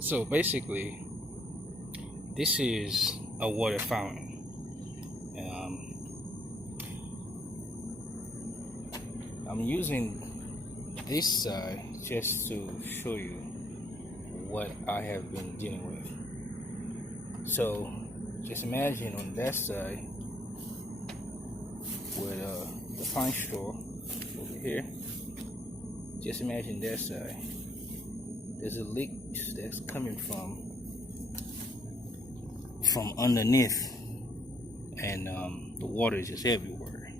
So basically, this is a water fountain. I'm using this side just to show you what I have been dealing with. So just imagine on that side with the pine straw over here. Just imagine that side. There's a leak that's coming from underneath, and the water is just everywhere.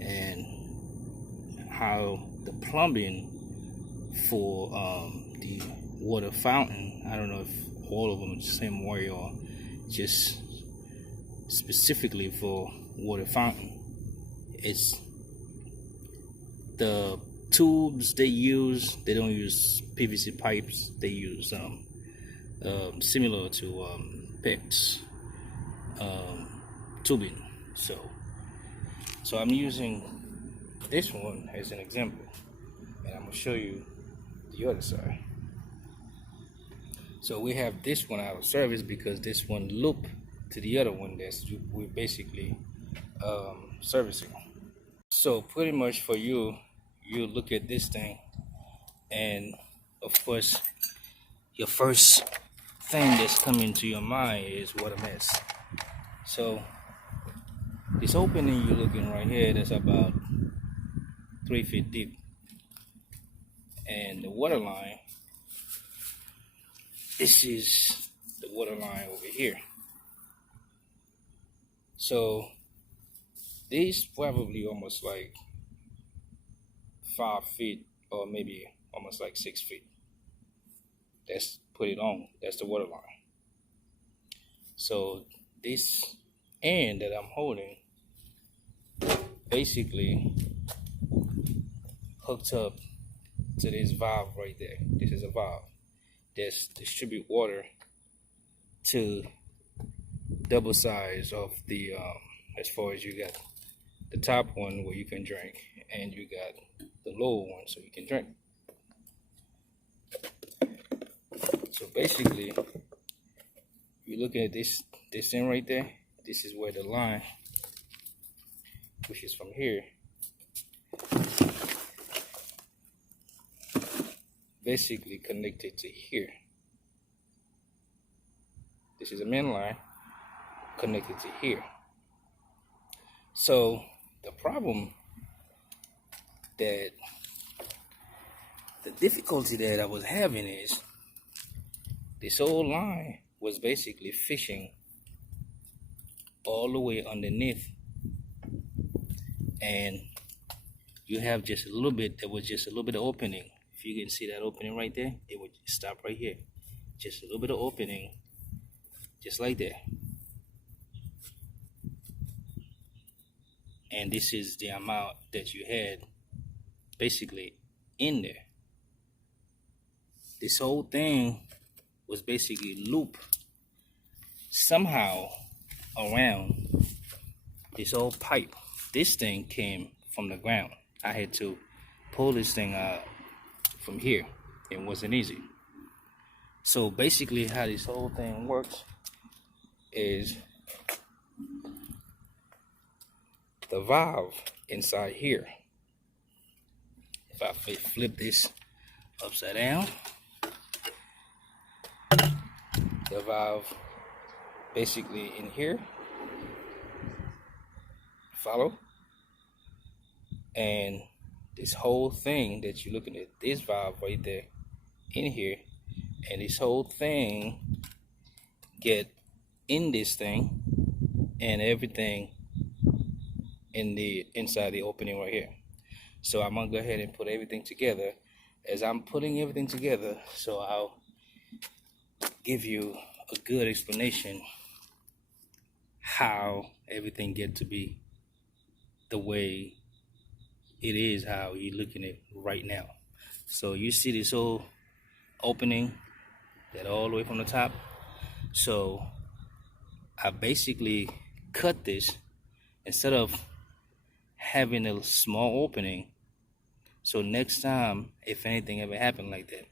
And how the plumbing for the water fountain, I don't know if all of them are the same way or just specifically for water fountain. It's the tubes they use. They don't use PVC pipes. They use similar to PEX tubing. So I'm using this one as an example, and I'm gonna show you the other side. So we have this one out of service because this one loop to the other one we're basically servicing. So pretty much for you look at this thing, and of course your first thing that's coming to your mind is what a mess. So this opening you're looking right here, that's about 3 feet deep, and the water line, this is the water line over here. So these probably almost like 5 feet, or maybe almost like 6 feet. That's put it on. That's the water line. So this end that I'm holding basically hooked up to this valve right there. This is a valve that's distribute water to double size of the as far as you got the top one where you can drink, and you got the lower one so you can drink. So basically, you look at this thing right there. This is where the line, which is from here, basically connected to here. This is a main line connected to here. So the problem that the difficulty that I was having is this whole line was basically fishing all the way underneath, and you have just a little bit, there was just a little bit of opening. If you can see that opening right there, it would stop right here. Just a little bit of opening, just like that. And this is the amount that you had basically in there. This whole thing was basically looped somehow around this old pipe. This thing came from the ground. I had to pull this thing out from here. It wasn't easy. So basically how this whole thing works is the valve inside here. If I flip this upside down, the valve basically in here, follow, and this whole thing that you're looking at, this valve right there in here, and this whole thing get in this thing, and everything in the inside the opening right here. So I'm gonna go ahead and put everything together. As I'm putting everything together, so I'll give you a good explanation how everything get to be the way it is, how you're looking at it right now. So you see this whole opening that all the way from the top. So I basically cut this instead of having a small opening. So next time, if anything ever happened like that,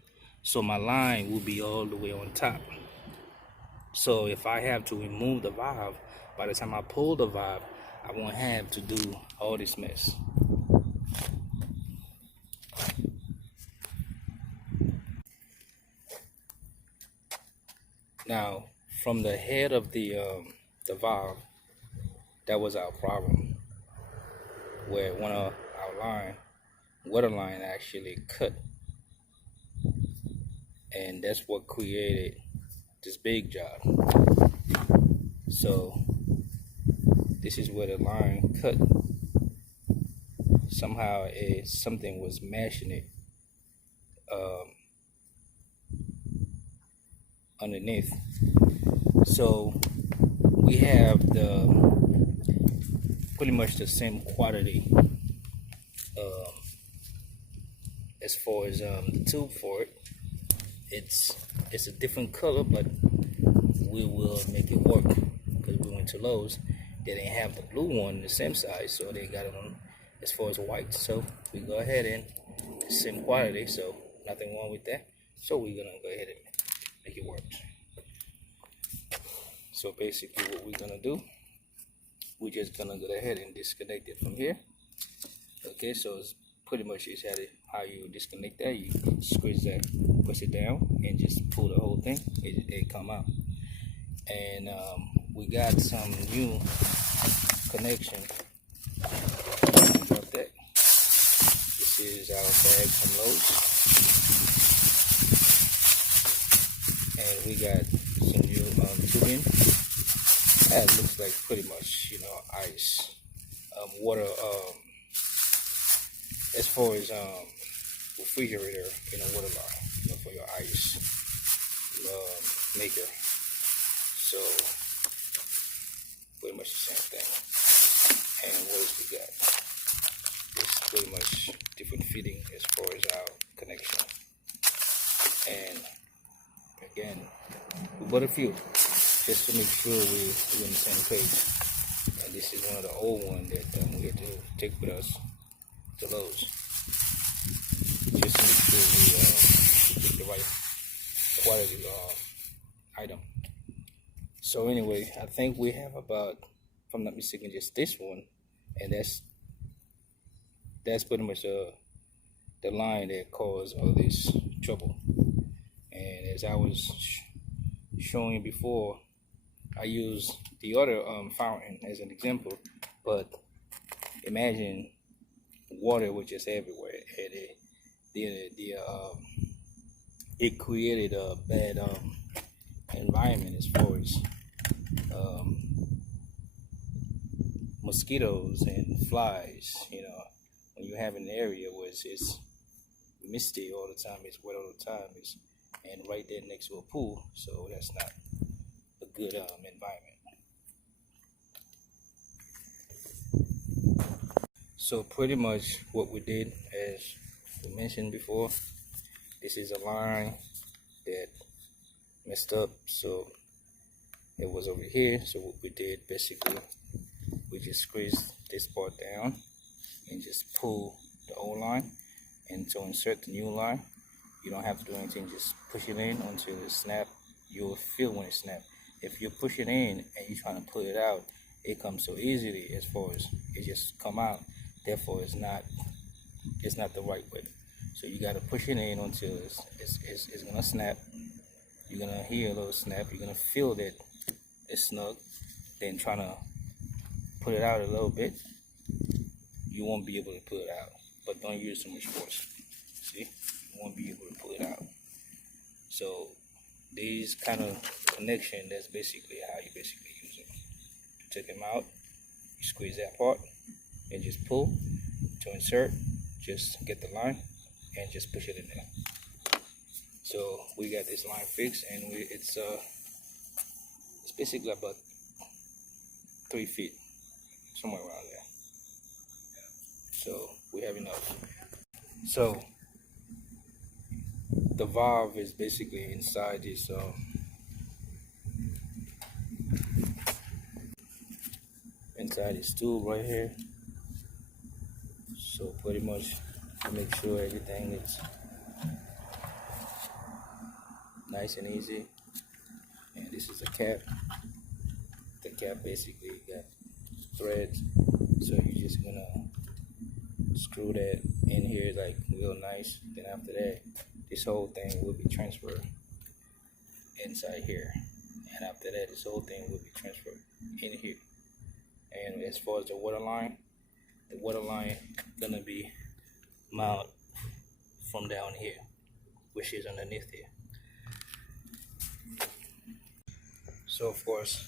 so my line will be all the way on top. So if I have to remove the valve, by the time I pull the valve, I won't have to do all this mess. Now, from the head of the valve, that was our problem, where one of our water line actually cut, and that's what created this big job. So this is where the line cut. Somehow something was mashing it underneath. So we have pretty much the same quality as far as the tube for it. It's a different color, but we will make it work, because we went to Lowe's. They didn't have the blue one the same size, so they got it on as far as white. So we go ahead and same quality, so nothing wrong with that. So we're gonna go ahead and make it work. So basically what we're gonna do, we're just gonna go ahead and disconnect it from here. Okay, so it's pretty much how you disconnect that. You squeeze that, push it down, and just pull the whole thing. It come out. And we got some new connection. About that. This is our bag from Lowe's, and we got some new tubing. That looks like pretty much, ice, water. As far as refrigerator in a water line, for your ice maker. So pretty much the same thing. And what else we got? It's pretty much different fitting as far as our connection. And again, we bought a few just to make sure we're on the same page. And this is one of the old ones that we had to take with us to Lowe's, just to make sure we pick the right quality item. So anyway, I think we have about, if I'm not mistaken, just this one, and that's pretty much the line that caused all this trouble. And as I was showing you before, I used the other fountain as an example, but imagine water was just everywhere, and it created a bad environment as far as mosquitoes and flies. When you have an area where it's misty all the time, it's wet all the time, and right there next to a pool, so that's not a good environment. So pretty much what we did, as we mentioned before, this is a line that messed up, so it was over here. So what we did, basically, we just squeezed this part down and just pull the old line, and to insert the new line, you don't have to do anything, just push it in until it snaps. You'll feel when it snaps. If you push it in and you're trying to pull it out, it comes so easily, as far as it just come out. Therefore, it's not the right way. So you got to push it in until it's gonna snap. You're gonna hear a little snap. You're gonna feel that it's snug. Then trying to pull it out a little bit, you won't be able to pull it out. But don't use too much force. See, you won't be able to pull it out. So these kind of connection, that's basically how you basically use it. To take them out, you squeeze that part and just pull. To insert, just get the line and just push it in there. So we got this line fixed, and it's basically about 3 feet, somewhere around there. So we have enough. So the valve is basically inside this tube right here. So pretty much to make sure everything is nice and easy. And this is a cap. The cap basically got threads, so you're just gonna screw that in here like real nice. Then after that, this whole thing will be transferred inside here, and after that, this whole thing will be transferred in here. And as far as the water line gonna be mounted from down here, which is underneath here. So of course,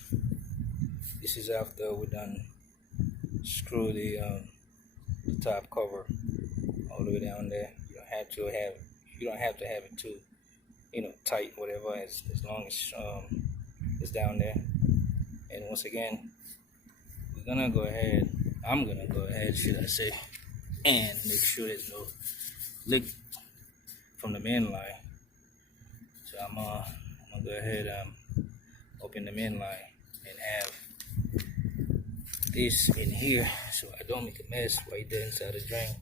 this is after we're done screw the top cover all the way down there. You don't have to have it too, tight, whatever, as long as it's down there. And once again, I'm gonna go ahead, should I say, and make sure there's no leak from the main line. So I'm gonna go ahead open the main line and have this in here so I don't make a mess right there inside the drain.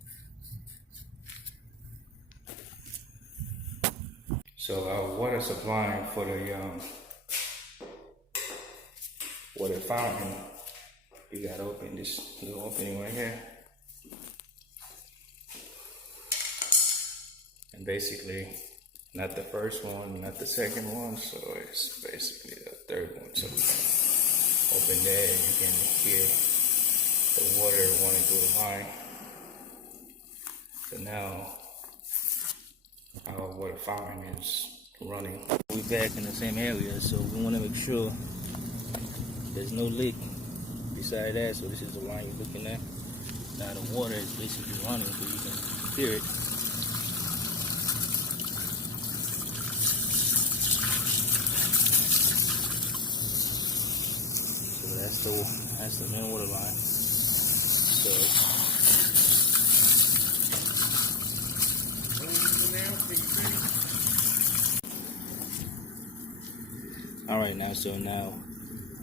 So our water supply for the water fountain, you gotta open this little opening right here, and basically not the first one, not the second one, so it's basically the third one. So open there and you can hear the water running through the line. So now our water fountain is running. We're back in the same area, so we want to make sure there's no leak beside that. So this is the line you're looking at. Now the water is basically running, so you can hear it. That's the main water line. So all right, now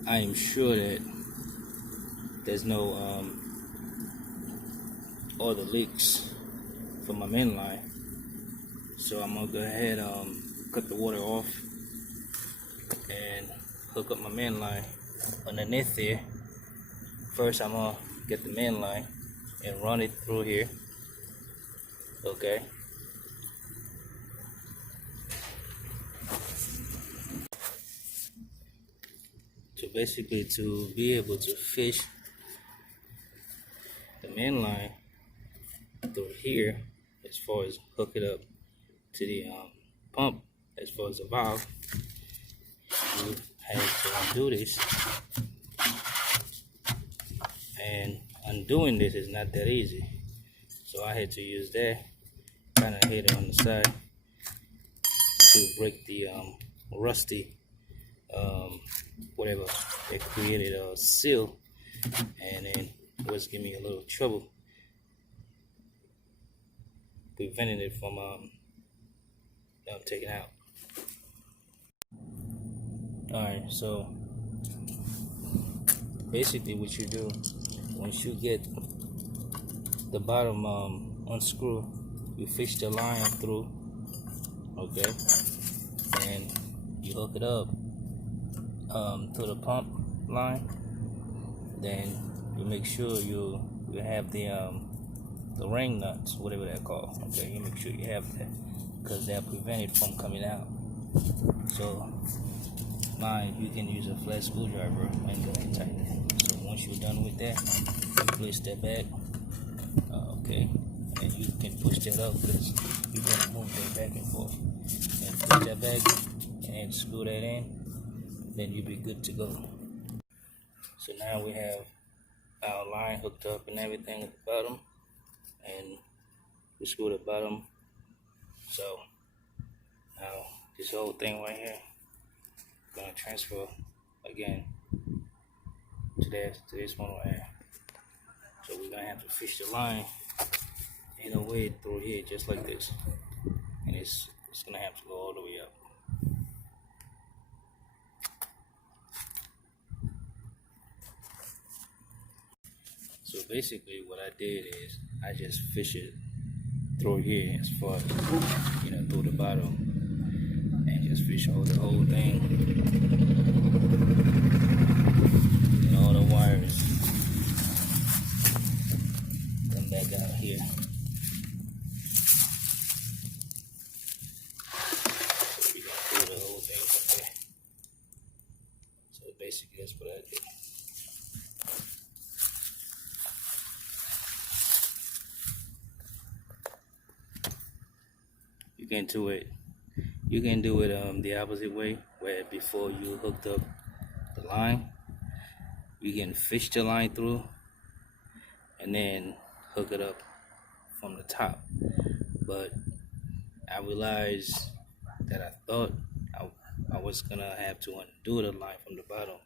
I am sure that there's no other leaks from my main line. So I'm gonna go ahead cut the water off and hook up my main line underneath there. First I'm gonna get the main line and run it through here. Okay. So basically, to be able to fish the main line through here, as far as hook it up to the pump, as far as the valve, you have to undo this. And undoing this is not that easy, so I had to use that, kind of hit it on the side to break the rusty whatever that created a seal, and then it was giving me a little trouble preventing it from taking out. Alright, so basically what you do, once you get the bottom unscrew, you fish the line through, okay, and you hook it up to the pump line. Then you make sure you have the ring nuts, whatever they're called. Okay, you make sure you have that, because they'll prevent it from coming out. So mine, you can use a flat screwdriver and go and tighten it. So once you're done with that, you place that back, okay, and you can push that up because you're gonna move that back and forth. And push that back and screw that in, then you'll be good to go. So now we have our line hooked up and everything at the bottom, and we screw the bottom. So now this whole thing right here gonna transfer again to this one right here. So we're gonna have to fish the line in a way through here, just like this, and it's gonna have to go all the way up. So basically what I did is I just fish it through here as far as, through the bottom, and Just fish over the whole thing and all the wires. Come back out here. So we're gonna pull the whole thing from there. So basically that's what I did. You can do it. You can do it the opposite way, where before you hooked up the line, you can fish the line through and then hook it up from the top. But I realized that I thought I was gonna have to undo the line from the bottom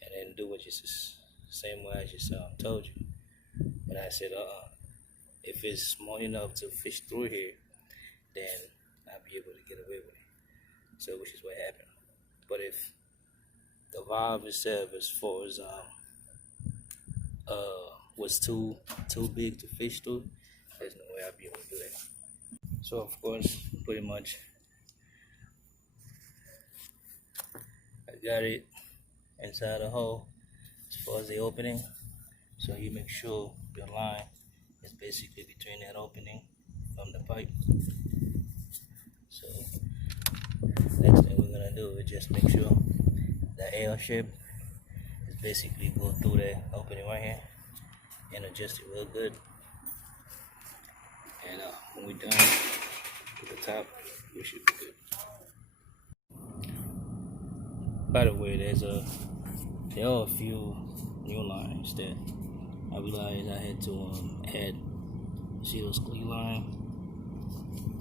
and then do it just the same way I just told you. But I said, if it's small enough to fish through here, then I'll be able to get away with it. So, which is what happened. But if the valve itself, as far as was too big to fish through, there's no way I'll be able to do that. So, of course, pretty much, I got it inside the hole as far as the opening. So you make sure your line is basically between that opening from the pipe. So next thing we're gonna do is just make sure the air shape is basically go through that opening right here and adjust it real good. And when we're done with the top, we should be good. By the way, there are a few new lines that I realized I had to add. See those cleat line?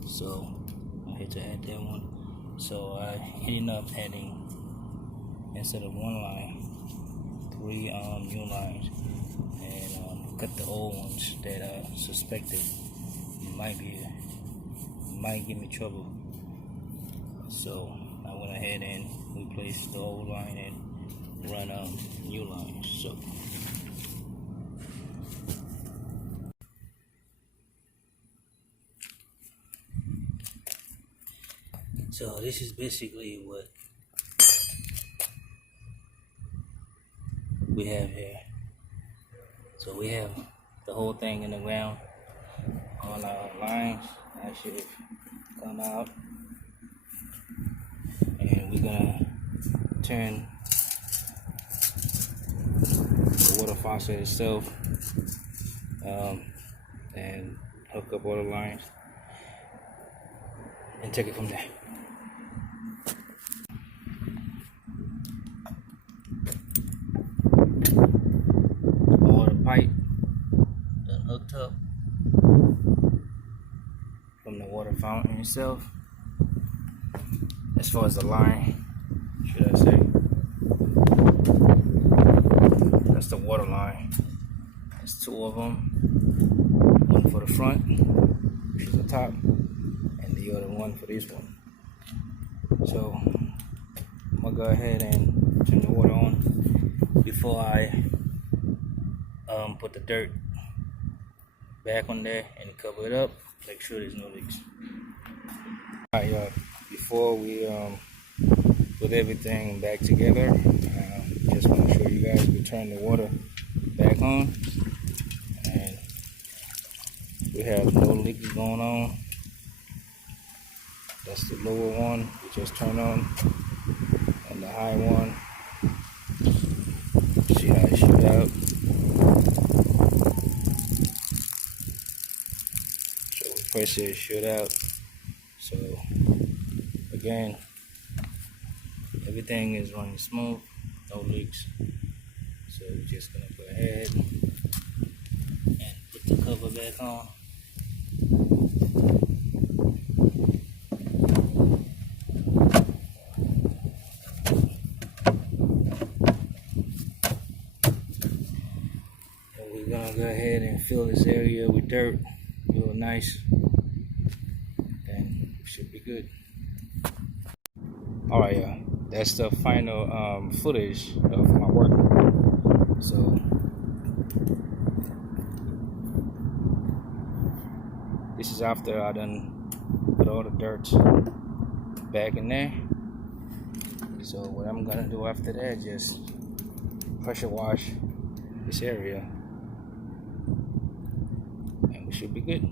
So I had to add that one. So I ended up adding, instead of one line, 3 new lines, and cut the old ones that I suspected might give me trouble. So I went ahead and replaced the old line and run new lines. So this is basically what we have here. So we have the whole thing in the ground. All our lines I should come out, and we're gonna turn the water faucet itself and hook up all the lines and take it from there. All the pipe done hooked up from the water fountain itself. As far as the line, should I say, that's the water line. There's 2 of them, one for the front, which is the top, and the other one for this one. So I'm gonna go ahead and turn the water on before I put the dirt back on there and cover it up. Make sure there's no leaks. Alright, before we put everything back together, just want to show you guys, we turn the water back on and we have no leaks going on. That's the lower one we just turned on, and the high one, see how it shoot out. So we press it, shoot out. So again, everything is running smooth, no leaks. So we're just gonna go ahead and put the cover back on. And we're gonna go ahead and fill this area with dirt real nice, and should be good. Alright, that's the final footage of my work. So this is after I done put all the dirt back in there. So what I'm gonna do after that, just pressure wash this area, and we should be good.